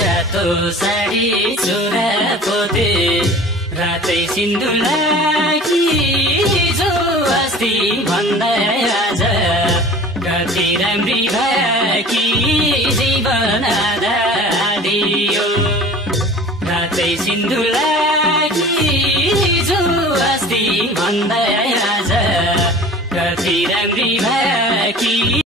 रातो साडी चोरा पोते रातै सिन्दुर लागी जो अस्ति भन्दा आज कति राम्री भएकी जीवन आधा दियो रातै सिन्दुर